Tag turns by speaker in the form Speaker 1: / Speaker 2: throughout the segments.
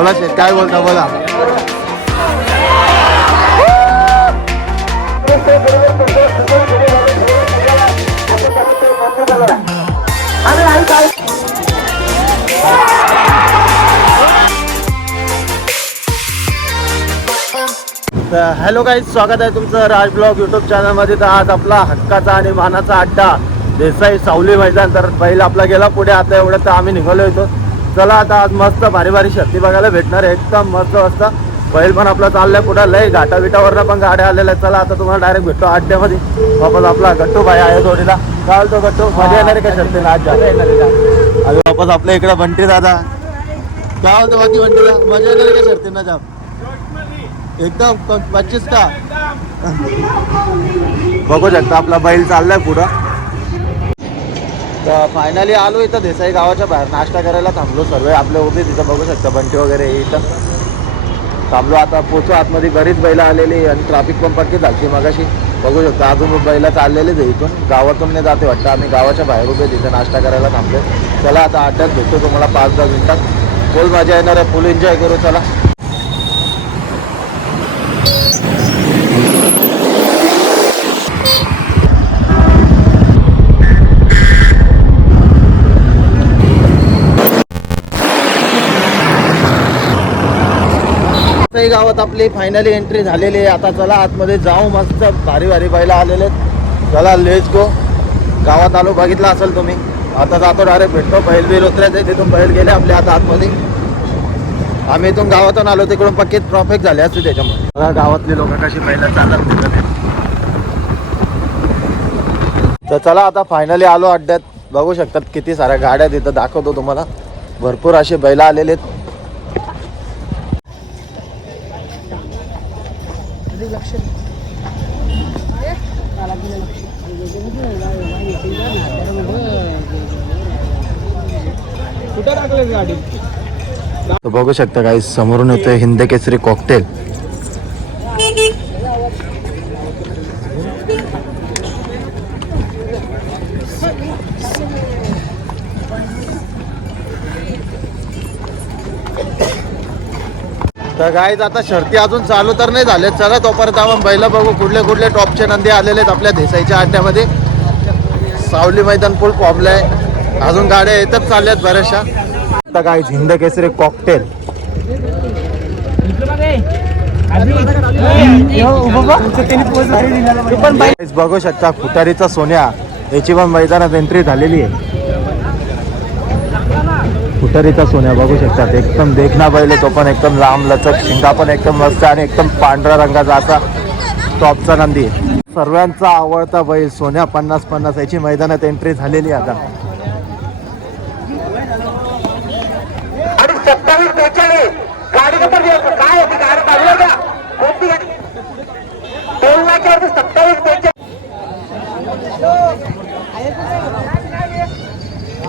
Speaker 1: बोला शेत काय बोलता बोला. तर हॅलो काही स्वागत आहे तुमचं राज ब्लॉग युट्यूब चॅनलमध्ये तर आज आपला हक्काचा आणि मानाचा अड्डा देसाई सावली मैदान. तर पहिला आपला गेला पुढे आता एवढं तर आम्ही निघालो होतो चला आता आज मस्त भारी भारी शर्ती बघायला भेटणार आहे. एकदम मस्त मस्त. बैल पण आपला चाललाय पुढे. लय घाटा बिटावरनं पण गाड्या आलेल्या आहेत. चला आता तुम्हाला डायरेक्ट भेटतो अड्ड्यामध्ये वापस आपला गट्टू भाई आहे जोडीला. चाल तो गट्टू. मजा येणार आहे का शर्तीनं आज जाम आणि वापस आपल्या इकडे बंटी दादा. काय होतं बाकी बंटीला? मजा येणार आहे का शर्तीनं जाम एकदम पच्चीस का? बघू शकता आपला बैल चाललाय पुढं. तर फायनली आलो इथं देसाई गावाच्या बाहेर. नाश्ता करायला थांबलो सर्व आपले उभे तिथं बघू शकता बंटी वगैरे इथं. थांबलो आता पोचू आतमध्ये बरीच बैला आलेली आणि ट्रॅफिक पण पटकी झाली मगाशी. बघू शकता अजून बैला चाललेलेच आहे इथून. गावातून नाही जाते वाटतं आम्ही गावाच्या बाहेर उभे तिथं नाश्ता करायला थांबलो चला आता अड्ड्यात भेटतो तुम्हाला पाच दहा मिनटात. फुल मजा येणार आहे फुल एन्जॉय करू चला. आताही गावात आपली फायनली एंट्री झालेली आहे. आता चला आतमध्ये जाऊ मस्त. भारी भारी बैला आलेले आहेत. चला लेच गो गावात आलो बघितलं असेल तुम्ही. आता जातो डायरेक्ट भेटतो. बैल बिल उतरायचे तिथून बैल गेले आपल्या आता आतमध्ये. आम्ही इथून गावातून आलो. तिकडून पक्की ट्रॉफिक झाले असते त्याच्यामुळे. बघा गावातली लोक कशी बैला चालत तर चला आता फायनली आलो अड्ड्यात. बघू शकतात किती साऱ्या गाड्या तिथं दाखवतो तुम्हाला. भरपूर असे बैला आलेले आहेत
Speaker 2: कुठं टाकले गाडी
Speaker 1: तर बघू शकता काही समोरून येतोय हिंद केसरी कॉकटेल तर गाईज आता शर्ती अजून चालू तर नाही झाले चला तोपर्यंत आपण बैल बघू. कुठले कुठले टॉपचे नंदी आलेले आहेत आपल्या देसाईच्या अड्ड्यामध्ये सावली मैदान फुल फॉर्मला आहे. अजून गाड्या येतच चालल्यात बऱ्याचशा. आता काय हिंद केसरी कॉकटेल बघू शकता खुटारीचा सोन्या. याची पण मैदानात एंट्री झालेली आहे. खुटारीचा सोन्या बघू शकतात. एकदम देखना बैल तो पण एकदम लांब लचक शिंगा पण एकदम मस्त आणि एकदम पांढऱ्या रंगाचा असा टॉपचा नंदी आहे. सर्वांचा आवडता बैल सोन्या पन्नास पन्नास याची मैदानात एंट्री झालेली आता.
Speaker 3: सत्तावीस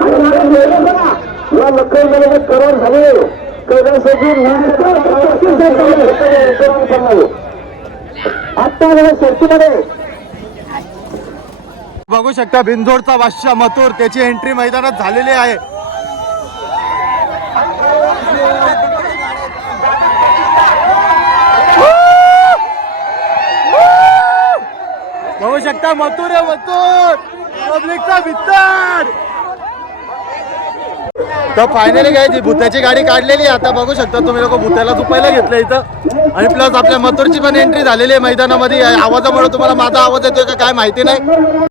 Speaker 3: या लखन करार झाले आता शेतीमध्ये
Speaker 1: बघू शकता बिंदोडचा बादशाह मथुर त्याची एंट्री मैदानात झालेली आहे. बघू शकता मथुर आहे मथुर. पब्लिकचा भित्तर. तर फायनली काय भूताची गाडी काढलेली आहे. आता बघू शकता तुम्ही लोक भूताला झुपायला घेतलं इथं. आणि प्लस आपल्या मथुरची पण एंट्री झालेली आहे मैदानामध्ये. आवाजामुळे तुम्हाला माझा आवाज येतोय का काय माहिती नाही.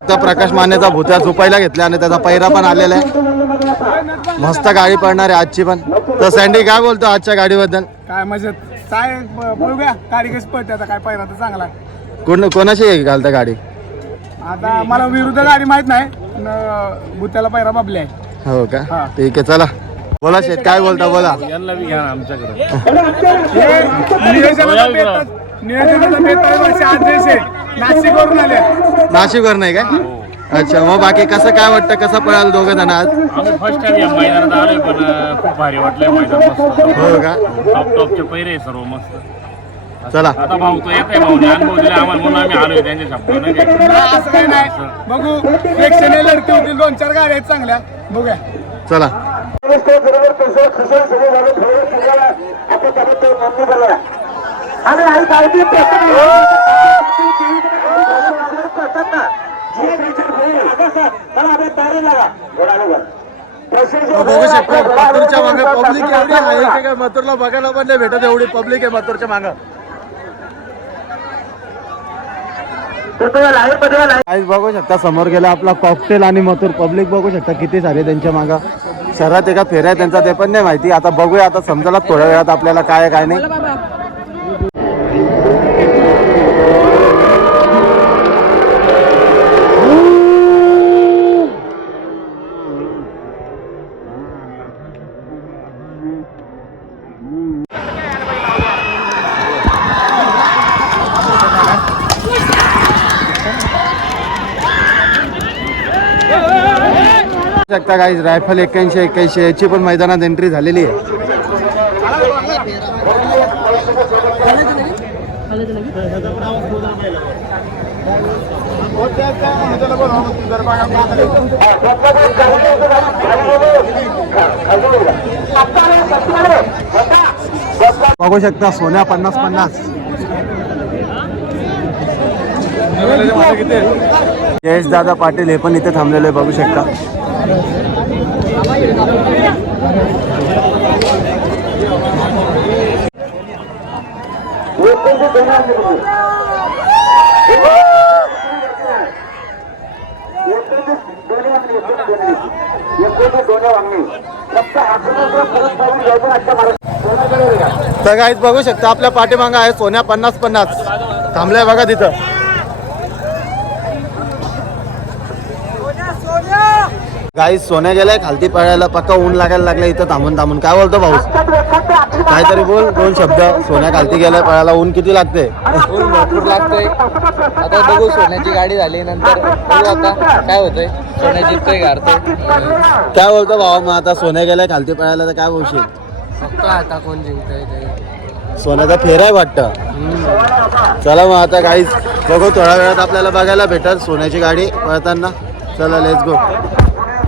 Speaker 1: तर प्रकाश मानेचा भूत्या झुपायला घेतला आणि त्याचा पैरा पण आलेला आहे. मस्त गाडी पडणार आहे आजची पण. तर सँडी काय बोलतो आजच्या गाडीबद्दल?
Speaker 2: काय मजेत. काय बघूया. गाडी कशी पडते आता काय तर चांगला
Speaker 1: कोण कोणाशी घालता गाडी?
Speaker 2: आता मला विरुद्ध गाडी माहीत नाही भुत्याला पायरा बाबली आहे.
Speaker 1: हो का?
Speaker 2: हा.
Speaker 1: ठीक आहे चला. बोला शेत काय बोलता बोला.
Speaker 4: यांना बी घ्या ना आमच्याकडे.
Speaker 2: हे नियोजनाचा बेत आहे- नियोजनाचा बेत आहे वर्षी आज जैसे नाशिकवरून आले.
Speaker 1: नाशिकवर नाही काय अच्छा मग बाकी कसं काय वाटतं कसं पळाल दोघं जण आज?
Speaker 4: आम्ही फर्स्ट टाइम या मैदानात आलोय पण खूप भारी वाटलंय मैदान मस्त.
Speaker 1: हो का?
Speaker 4: टॉप टॉपचे पैरे सर्व मस्त.
Speaker 1: चला.
Speaker 4: आता भाऊ तो येत आहे भाऊने अनुभव दिला आम्हाला म्हणून आम्ही आलोय त्यांच्या शब्द नाही का?
Speaker 2: नाही, असं काही नाही. बघू प्रेक्षणीय लढती होतील. दोन चार गाड्या आहेत चांगल्या. बघूया.
Speaker 1: चला.
Speaker 3: आणि आई काळजी
Speaker 1: बघू शकता मथुरच्या मागे पब्लिक एवढी आहे की काय? मथुरला बघायला पण नाही भेटत एवढी पब्लिक आहे मथुरच्या मागे. काहीच बघू शकता समोर गेला आपला कॉकटेल आणि मथुर. पब्लिक बघू शकता किती सारे त्यांच्या मागं. शहरात एका फेऱ्या त्यांचा ते पण नाही माहिती. आता बघूया आता समजायला थोड्या वेळात आपल्याला काय काय नाही. शकता काही रायफल एक्क्याऐंशी एक्क्याऐंशी याची पण मैदानात एंट्री झालेली आहे. बघू शकता सोन्या पन्नास पन्नास. जयेश दादा पाटील हे पण इथे थांबलेले आहे, बघू शकता. तर काहीच बघू शकता आपल्या पाठीमागा आहे सोन्या पन्नास पन्नास. थांबलाय बघा तिथं. गाई सोन्या गेलाय खालती पळायला पक्का ऊन लागायला लागलं इथं थांबून थांबून. काय बोलतो भाऊ? काहीतरी बोल दोन शब्द. सोन्या खालती गेलाय पळायला ऊन किती लागते?
Speaker 5: ऊन भरपूर लागतोय आता बघू सोन्याची गाडी झाली नंतर बघू आता काय होतंय. सोन्या जिंकतोय गारतोय
Speaker 1: काय बोलतो भाऊ? मग आता सोन्या गेलाय खालती पळायला तर काय बोलशील?
Speaker 5: बघतो आता कोण जिंकतोय ते.
Speaker 1: सोन्याचा फेर आहे वाटतं. चला मग आता काहीच बघू थोड्या वेळात आपल्याला बघायला भेटल सोन्याची गाडी पळताना. चला लेट्स गो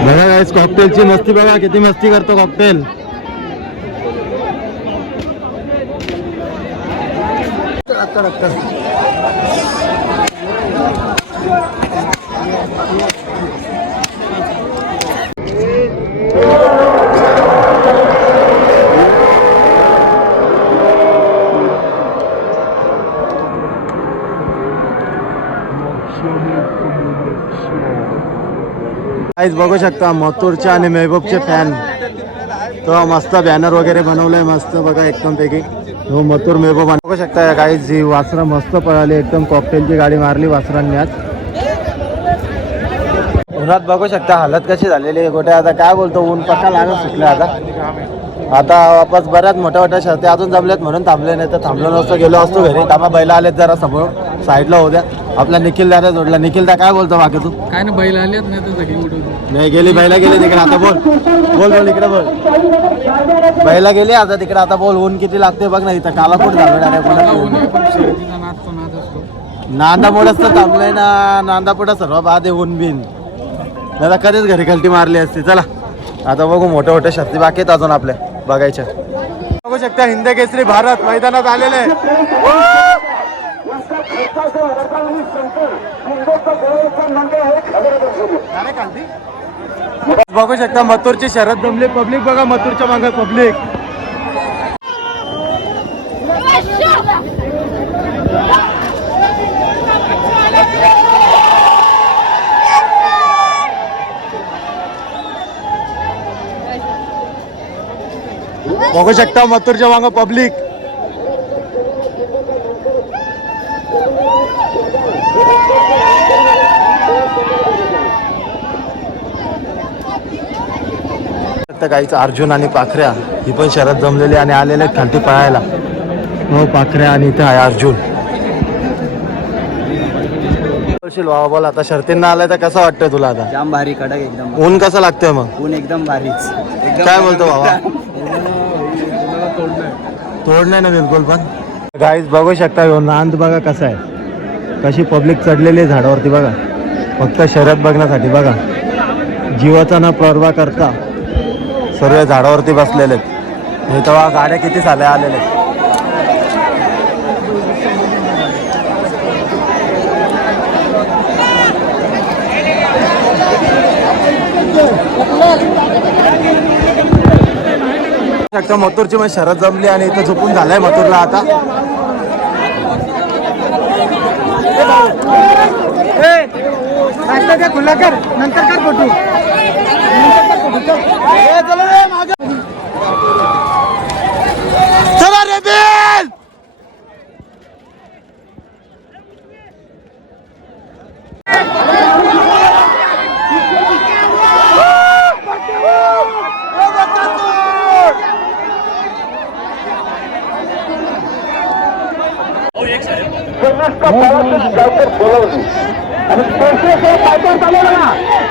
Speaker 1: बघा गाईस कॉकटेलची मस्ती बघा किती मस्ती करतो कॉकटेल गाईज बघू शकता मथुरच्या आणि मेहबूबचे फॅन तो मस्त बॅनर वगैरे बनवलंय मस्त बघा एकदम पैकी. हो मथुर मेहबूब बघू शकता काही जी वासरं मस्त पळाली एकदम कॉकटेलची गाडी मारली वासरांनी आज. उन्हात बघू शकता हालत कशी झालेली आहे गोट्या आता काय बोलतो ऊन पक्का लागत सुटलं आता. आता वापस बऱ्याच मोठ्या मोठ्या शर्ती अजून जमल्यात म्हणून थांबले नाही तर थांबलो नसतो गेलो असतो घरी. तामा बैला आलेत जरा समोर. साईडला होत्या आपला निखिल दादा जोडला. निखिल दा काय बोलतो बाकी तू?
Speaker 5: काय ना बैल आलेत नाही तर सगळी उडवतो
Speaker 1: नाही गेली बैला गेली तिकडे. आता बोल. बोल बोल इकडे बोल. बैला गेली आता तिकडे. आता बोल ऊन किती लागते बघ ना इथं. काला कुठं झालं डायरेक्ट
Speaker 5: नाद नाद
Speaker 1: नांदामुळेच तर थांबलंय ना. नांदापुढं सर्व बाद आहे ऊन बिन. दादा कधीच घरी खालती मारली असती. चला. आता बघू मोठ्या मोठ्या शर्ती बाकी आहेत अजून आपल्या. बघायच्या. बघू शकता हिंद केसरी भारत मैदानात आलेले आहे. बघू शकता मथुरची शरद जमली पब्लिक बघा मथुरच्या मागे पब्लिक. बघू शकता मथुरच्या मागे पब्लिक गाईचं अर्जुन आणि पाखऱ्या ही पण शरद जमलेली आणि आलेले खालती पळायला. हो पाखऱ्या आणि इथे आहे अर्जुन. बाबा बोल आता शर्तींना आलाय तर कसं वाटतंय तुला आता?
Speaker 5: जाम भारी कडक एकदम.
Speaker 1: ऊन कसं लागतंय मग?
Speaker 5: ऊन एकदम भारीच.
Speaker 1: काय बोलतो बाबा? तोड नाही ना बिलकुल पण. गाईज बघू शकता ह्यो नांद बघा कसा आहे. कशी पब्लिक चढलेली आहे झाडावरती बघा. फक्त शरद बघण्यासाठी बघा. जीवाचा ना परवा करता. सर्व झाडावरती बसलेले आहेत. हे तेव्हा गाड्या किती साल्या आलेले आहेत. शकता मथुरची म्हणजे शरद जमली आणि इथं झोपून झालाय मथुरला आता. खुला कर. नंतर कर फोटो. चला रे बिल!
Speaker 3: बोलवली आणि पैसे पायपर चालवलं ना पुणे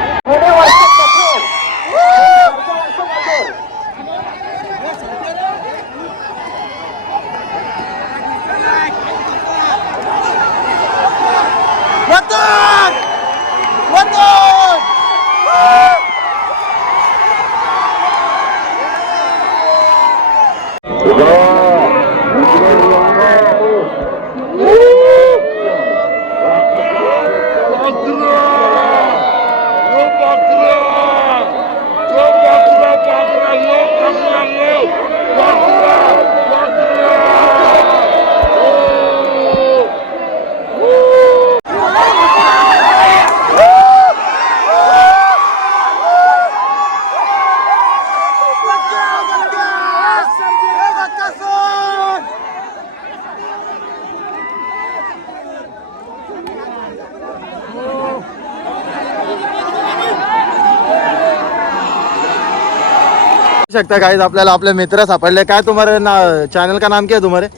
Speaker 1: शकता गाइस आपल्याला आपले मित्र सापडले. काय तुम्हारे ना चैनल का नाम क्या है तुम्हारे?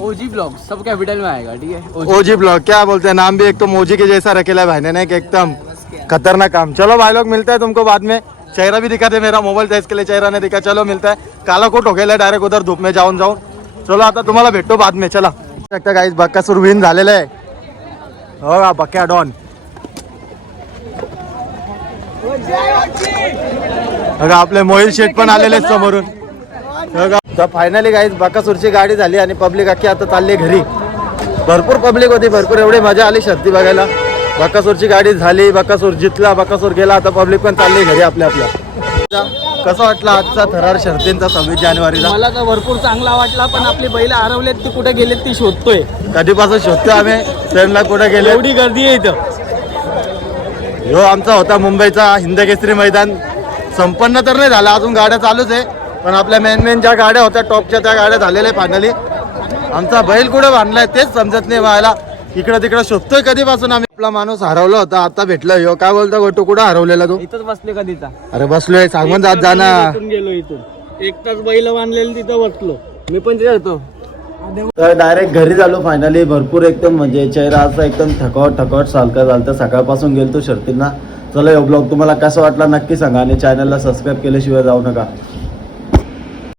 Speaker 5: ओजी ब्लॉग सब कैपिटल में आएगा ठीक है?
Speaker 1: ओजी ब्लॉग क्या बोलते हैं? नाम भी एक तो मोजी के जैसा रखेला है भाई ने एक एकदम खतरनाक काम। चलो भाई लोग मिलते हैं तुमको बाद में। चेहरा भी दिखा दे मेरा मोबाईल था इसके लिए चेहरा नहीं दिखा। चलो मिलता है। काला कोट हो गेला डायरेक्ट उधर धूप में जाऊन जाऊन चलो आता तुम्हाला भेटतो बाद में चला। शकता गाईज बक्कासूर विन झालेलं आहे। हो का बक्या डॉन। बघा आपले मोहिल शेठ पण आलेले समोरून. बघा. तर फायनली गाईज बकासूरची गाडी झाली आणि पब्लिक अख्खी आता चालली घरी. भरपूर पब्लिक होती भरपूर एवढी मजा आली शर्ती बघायला. बकासूरची गाडी झाली बकासूर जितला बकासूर गेला आता पब्लिक पण चालली घरी आपल्या आपल्या. कसं वाटलं आजचा थरार शर्तींचा सव्वीस जानेवारीला
Speaker 5: मला तर भरपूर चांगला वाटला पण आपली बैल हरवलेत ती कुठे गेलेत ती शोधतोय.
Speaker 1: कधीपासून शोधतो आम्ही? ट्रेनला कुठे गेले
Speaker 5: एवढी गर्दी आहे इथं.
Speaker 1: ह्यो आमचा होता मुंबईचा हिंदकेसरी मैदान. संपन्न तर नाही झाला अजून गाड्या चालूच आहे. पण आपल्या मेन मेन ज्या गाड्या होत्या टॉपच्या त्या गाड्या झालेल्या फायनली आमचा बैल कुठे बांधलाय तेच समजत नाही व्हायला इकडं तिकडं शोधतोय कधीपासून आम्ही. आपला माणूस हरवला होता आता भेटला. ह्यो काय बोलतो गोटू कुठं हरवलेला तू?
Speaker 5: इथंच बसले कधीचा.
Speaker 1: अरे बसलोय सांगून जात जा ना.
Speaker 5: इथून गेलो इथून. एक तास बैल बांधलेलं तिथं बसलो. मी पण तिथे होतो.
Speaker 1: तर डायरेक्ट घरी झालो फायनली भरपूर एकदम म्हणजे चेहरा असा एकदम थकावट थकावट सारखं झालं. तर सकाळपासून गेलतो शर्तींना. चला यो ब्लॉग तुम्हाला कसा वाटला नक्की सांगा आणि चॅनलला सबस्क्राईब केल्याशिवाय जाऊ नका.